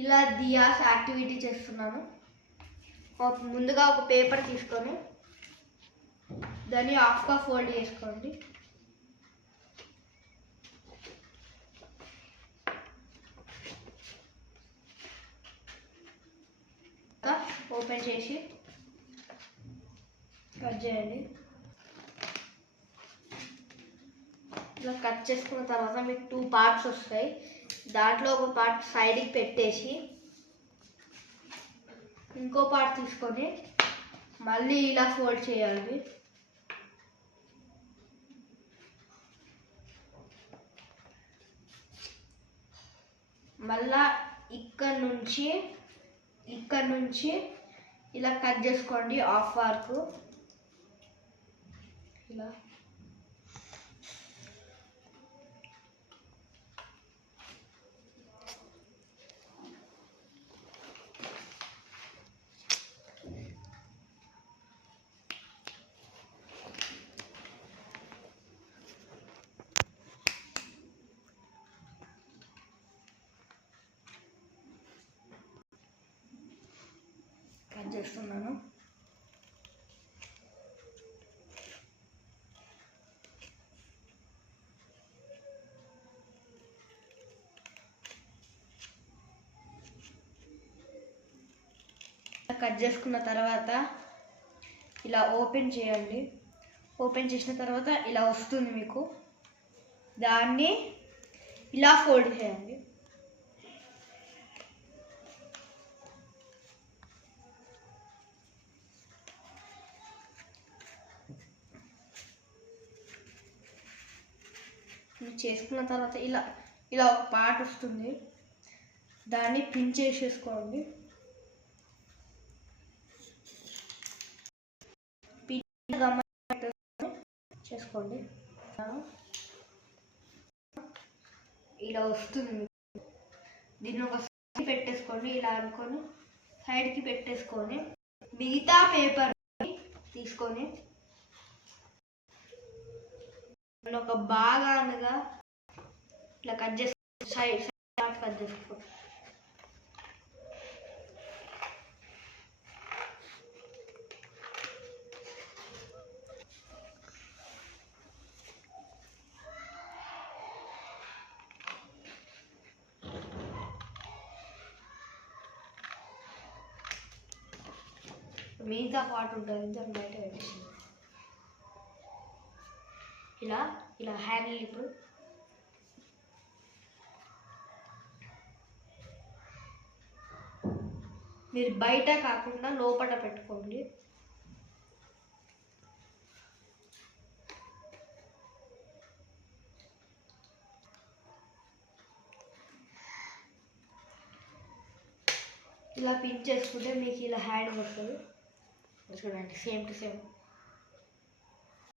ఇలా దియాస్ యాక్టివిటీ చేస్తున్నాను. ముందుగా ఒక పేపర్ తీసుకొని దాన్ని హాఫ్గా ఫోల్డ్ చేసుకోండి. ఓపెన్ చేసి కట్ చేయండి. ఇలా కట్ చేసుకున్న తర్వాత మీకు 2 పార్ట్స్ వస్తాయి. దాంట్లో ఒక పార్ట్ సైడ్కి పెట్టేసి ఇంకో పార్ట్ తీసుకొని మళ్ళీ ఇలా ఫోల్డ్ చేయాలి. మళ్ళా ఇక్కడ నుంచి ఇలా కట్ చేసుకోండి హాఫ్ వరకు. ఇలా కట్ చేస్తున్నాను. కట్ చేసుకున్న తర్వాత ఇలా ఓపెన్ చేయండి. ఓపెన్ చేసిన తర్వాత ఇలా వస్తుంది మీకు. దాన్ని ఇలా ఫోల్డ్ చేయండి. చేసుకున్న తర్వాత ఇలా ఒక పార్ట్ వస్తుంది. దాన్ని పిన్ చేసేసుకోండి. చేసుకోండి. ఇలా వస్తుంది. దీన్ని ఒక సైడ్ పెట్టేసుకోండి. ఇలా అనుకొని సైడ్కి పెట్టేసుకొని మిగతా పేపర్ తీసుకొని ఒక భాగాలుగా ఇట్లా కట్ చేసుకో. సైడ్ కట్ చేసుకో. మిగతా పార్ట్ ఉంటుంది దాన్ని బయట పెట్టేసి ఇలా హ్యాండిల్ ఇప్పుడు మీరు బయట కాకుండా లోపల పెట్టుకోండి. ఇలా పిన్ చేసుకుంటే మీకు ఇలా హ్యాండ్ వస్తుంది. చూడండి, సేమ్ టు సేమ్.